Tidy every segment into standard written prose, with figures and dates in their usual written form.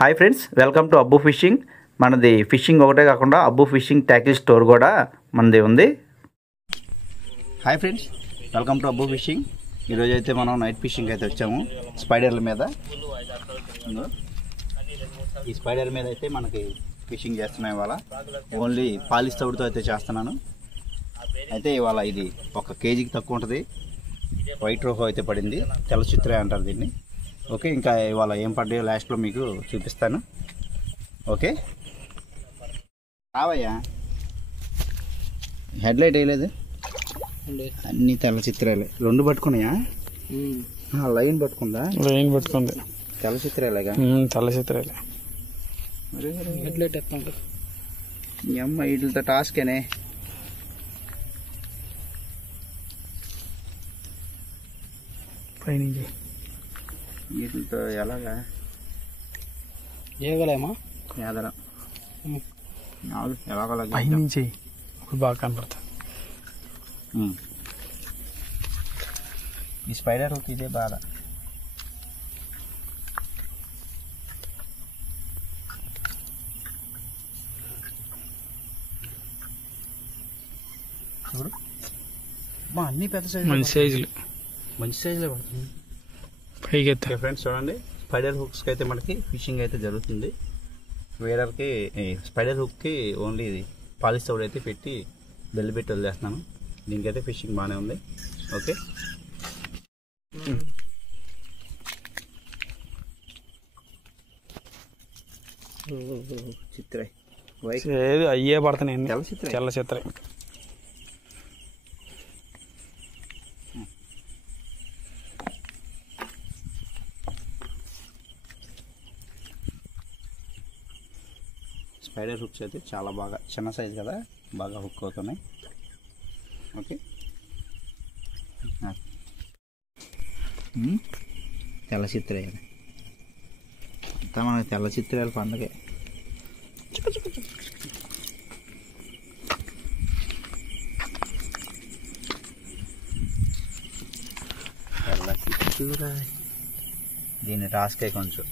Hi friends, welcome to Abbu fishing. మనది fishing ఒకటే కాకుండా అబ్బు ఫిషింగ్ ట్యాకిల్ స్టోర్ కూడా మనది ఉంది. Hi friends, welcome to Abbu fishing. ఈరోజు అయితే మనం నైట్ ఫిషింగ్ అయితే వచ్చాము స్పైడర్ల మీద. ఈ స్పైడర్ మీద అయితే మనకి ఫిషింగ్ చేస్తున్నాం. ఇవాళ ఓన్లీ పాలిష్ తవుడుతో అయితే చేస్తున్నాను. అయితే ఇవాళ ఇది 1 కేజీకి తక్కువ ఉంటుంది. వైట్ రోహో అయితే పడింది, తెల్ల చిత్రే అంటారు దీన్ని. ఓకే, ఇంకా ఇవాళ ఏం పడ్డాయో లాస్ట్లో మీకు చూపిస్తాను. ఓకే, రావయ్యా. హెడ్ లైట్ వేయలేదు, అన్నీ తెల్ల చిత్రాలే. 2 పట్టుకున్నాయా? లైన్ పట్టుకుందా? లైన్ పట్టుకుంది. తెల్ల చిత్రాలేగా? తెల్ల చిత్రాలే. హెడ్ లైట్ ఎత్తాను. మీ అమ్మ వీటితో టాస్కేనే. పైనుంచి వీటితో ఎలాగా ఏగలేమా? ఏదరా ఎలాగలా పైనుంచి బాగా కనపడుతుంది. ఈ స్పైడర్కి ఇదే బాధ. చూడు అన్నీ పెద్ద సైజు, మంచి సైజులు, మంచి సైజులో పడుతుంది. పైకి ఎత్తారు ఫ్రెండ్స్ చూడండి, స్పైడర్ హుక్స్కి అయితే మనకి ఫిషింగ్ అయితే జరుగుతుంది. వేరర్కి స్పైడర్ హుక్కి ఓన్లీ పాలిష్ తవుడు అయితే పెట్టి బెల్లి పెట్టి వదిలేస్తున్నాను. దీనికైతే ఫిషింగ్ బాగానే ఉంది. ఓకే, చిత్రే అయ్యే పడుతున్నాయి. తెల్ల చిత్రే, తెల్ల చిత్ర. స్పైడర్ హుక్స్ అయితే చాలా బాగా చిన్న సైజు కదా, బాగా హుక్ అవుతున్నాయి. ఓకే, తెల్ల చిత్రాలు అంతా మనకి తెల్ల చిత్రాలు పండుగ. తెల్ల చిత్తురా, దీని టాస్కే కొంచెం.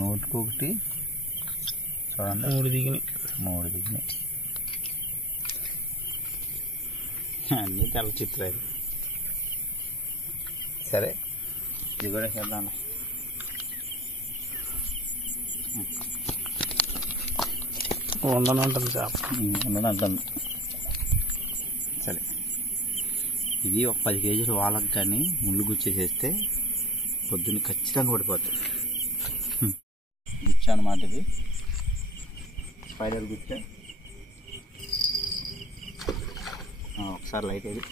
నోట్కి ఒకటి చూడండి, 3 దిగినాయి. అన్నీ తెల్ల చిత్రాలు. సరే, ఇది కూడా చేద్దాం. ఉండనంటుంది చేప, ఉండదంటుంది. సరే, ఇది ఒక 10 కేజీలు వాళ్ళకి కానీ ముళ్ళు గుచ్చేసేస్తే పొద్దున్న ఖచ్చితంగా పడిపోతుంది. గుచ్చ అన్నమాట ఇది, స్పైడర్ గుచ్చ. ఒకసారి లైట్ అది.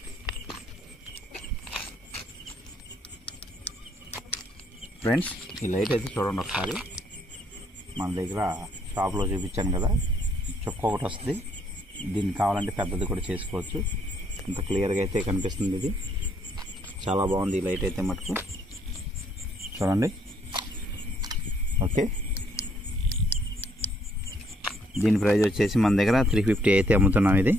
ఫ్రెండ్స్, ఈ లైట్ అయితే చూడండి ఒకసారి. మన దగ్గర షాప్లో చూపించాను కదా, చొక్క ఒకటి వస్తుంది. దీన్ని కావాలంటే పెద్దది కూడా చేసుకోవచ్చు. ఇంత క్లియర్గా అయితే కనిపిస్తుంది. ఇది చాలా బాగుంది ఈ లైట్ అయితే మటుకు. చూడండి. ఓకే, దీని ప్రైస్ వచ్చేసి మన దగ్గర 350 అయితే అమ్ముతున్నాం. ఇది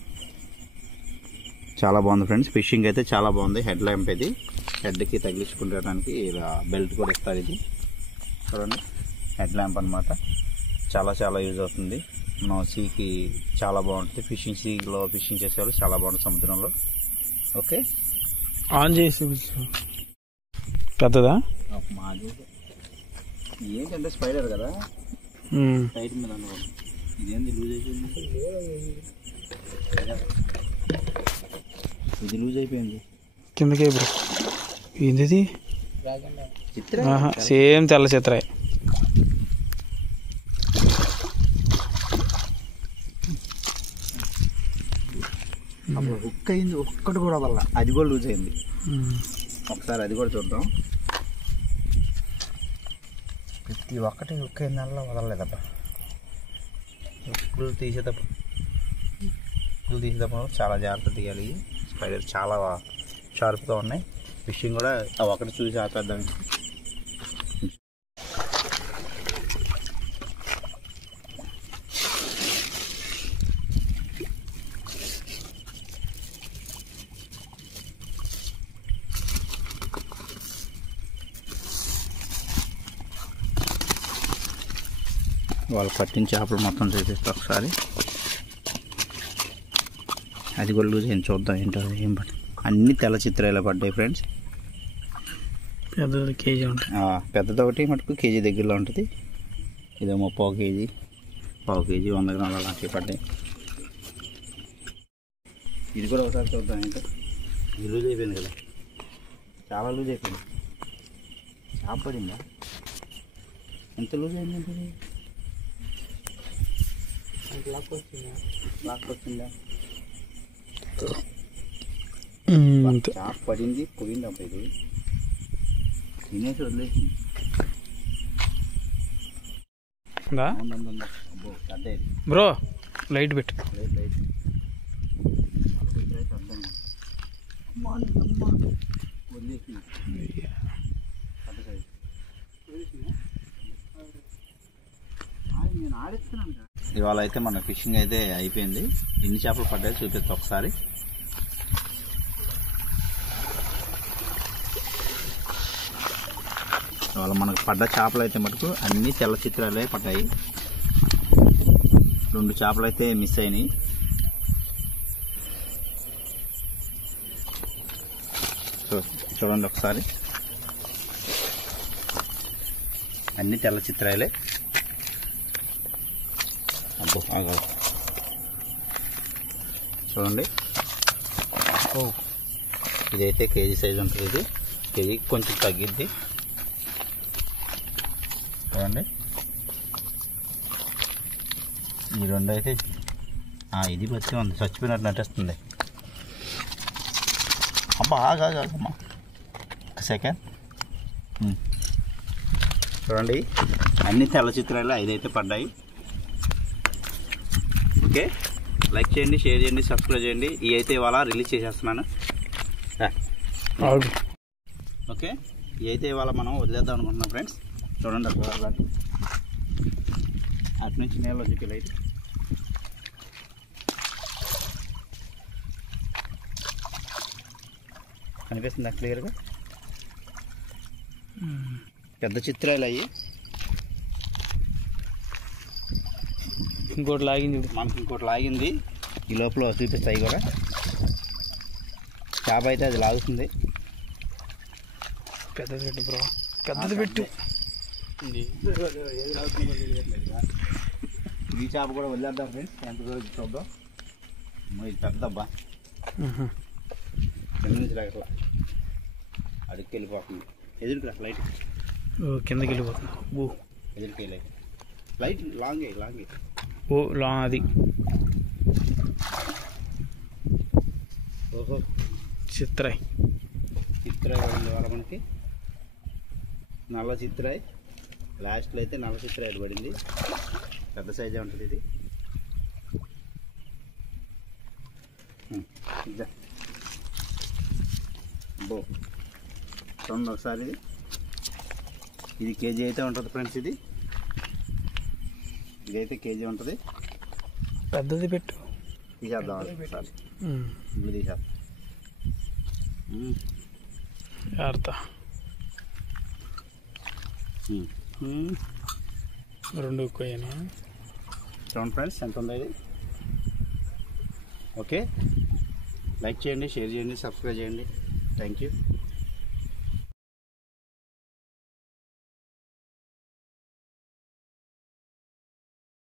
చాలా బాగుంది ఫ్రెండ్స్. ఫిషింగ్ అయితే చాలా బాగుంది. హెడ్ ల్యాంప్ ఇది, హెడ్కి తగిలించుకోవడానికి ఇలా బెల్ట్ కూడా ఇస్తారు. ఇది చూడండి, హెడ్ ల్యాంప్ అనమాట. చాలా చాలా యూజ్ అవుతుంది. మనం సీకి చాలా బాగుంటుంది. ఫిషింగ్ సీలో ఫిషింగ్ చేసేవాళ్ళు చాలా బాగుంటుంది సముద్రంలో. ఓకే, ఆన్ చేసి పెద్దదా? మాది ఏంటంటే స్పైడర్ కదా, టైట్ మీద అనుకోండి. ఇదేంది లూజ్ అయిపోయింది, ఇది లూజ్ అయిపోయింది కిందకే. ఇప్పుడు ఏంది? చిత్ర సేమ్ తెల్ల చిత్ర. హుక్ అయింది ఒక్కటి కూడా వల్ల, అది కూడా లూజ్ అయింది. ఒకసారి అది కూడా చూద్దాం. ప్రతి ఒక్కటి హుక్ అయిందల్లా వదలలేదబ్బా. హుక్కులు తీసేటప్పుడు చాలా జాగ్రత్త తీయాలి. స్పైడర్ చాలా షార్ప్గా ఉన్నాయి. ఫిషింగ్ కూడా ఒకటి చూసి ఆపేద్దాం. వాళ్ళు పట్టిన చేపలు మొత్తం చూపిస్తా ఒకసారి. అది కూడా లూజ్ అయింది, చూద్దాం ఏంటో ఏం పట్టు. అన్ని తెల్ల చిత్రాలు పడ్డాయి ఫ్రెండ్స్. పెద్దది కేజీ ఉంటుంది. పెద్దది ఒకటి మటుకు కేజీ దగ్గరలో ఉంటుంది. ఇదేమో పావు కేజీ 100 గ్రాములు అలాంటివి పడ్డాయి. ఇది కూడా ఒకసారి చూద్దాం ఏంటో. ఇది లూజ్ అయిపోయింది కదా, చాలా లూజ్ అయిపోయింది. చేప పడిందా? ఎంత లూజ్ అయిందంటే లాక్ వచ్చిందా? చేప పడింది, పోయింది. అప్పుడు ఇది తినేసి వదిలేసి బ్రో లైట్ పెట్టు. ఇవాళ అయితే మన ఫిషింగ్ అయితే అయిపోయింది. ఎన్ని చేపలు పడ్డాయో చూపిస్తా ఒకసారి. ఇవాళ మనకు పడ్డ చేపలు అయితే మటుకు అన్ని తెల్ల చిత్రాలే పడ్డాయి. 2 చేపలు అయితే మిస్ అయినాయి. చూడండి ఒకసారి, అన్ని తెల్ల చిత్రాలే. అబ్బో చూడండి. ఇదైతే కేజీ సైజ్ ఉంటుంది. ఇది కేజీకి కొంచెం తగ్గిద్ది. చూడండి ఈ 2 అయితే ఇది బతికే ఉంది, చచ్చిపోయినట్టు నటిస్తుంది. అబ్బా ఆగమ్మా ఒక సెకండ్. చూడండి అన్ని తెల్ల చిత్రాలు 5 అయితే పడ్డాయి. ఓకే, లైక్ చేయండి, షేర్ చేయండి, సబ్స్క్రైబ్ చేయండి. ఇవి అయితే ఇవాళ రిలీజ్ చేసేస్తున్నాను. ఓకే, ఇవి అయితే ఇవాళ మనం వదిలేద్దాం అనుకుంటున్నాం ఫ్రెండ్స్. చూడండి అటు నుంచి నీళ్ళు వచ్చి లైట్ కనిపిస్తుందా క్లియర్గా? పెద్ద చిత్రాలు అయ్యి ఇంకోటి లాగింది, మనకి ఇంకోటి లాగింది. ఈ లోపల చూపిస్తాయి కూడా. చేప అయితే అది లాగుతుంది. పెద్దది పెట్టు బ్రో, పెద్దది పెట్టు. ఈ చేప కూడా వదిలేద్దాం ఫ్రెండ్స్, ఎంత దూరం చూద్దాం. ఇది పెద్దబ్బా, కింద నుంచి అట్లా అడుగుకి వెళ్ళిపోతుంది. ఎదురుకురా లైట్, కిందకి వెళ్ళిపోతుంది. ఎదురుకి లైట్ లాంగ్ లాంగ్ అది. ఓహో, చిత్రాయ్ పడింది వాళ్ళ మనకి. నల్ల చిత్రాయ్ లాస్ట్లో అయితే నల్ల చిత్రాయ్ పడింది. పెద్ద సైజే ఉంటుంది ఇది. బో చూడండి ఒకసారి. ఇది కేజీ అయితే ఉంటుంది ఫ్రెండ్స్. ఇదైతే కేజీ ఉంటుంది. పెద్దది పెట్టు, తీసేద్దాం ఒకసారి. ఇప్పుడు తీసేద్దాం. జాగ్రత్త. 2 ఎక్కువైనా. చూడండి ఫ్రెండ్స్ ఎంత ఉంది ఇది. ఓకే, లైక్ చేయండి, షేర్ చేయండి, సబ్స్క్రైబ్ చేయండి. Thank you.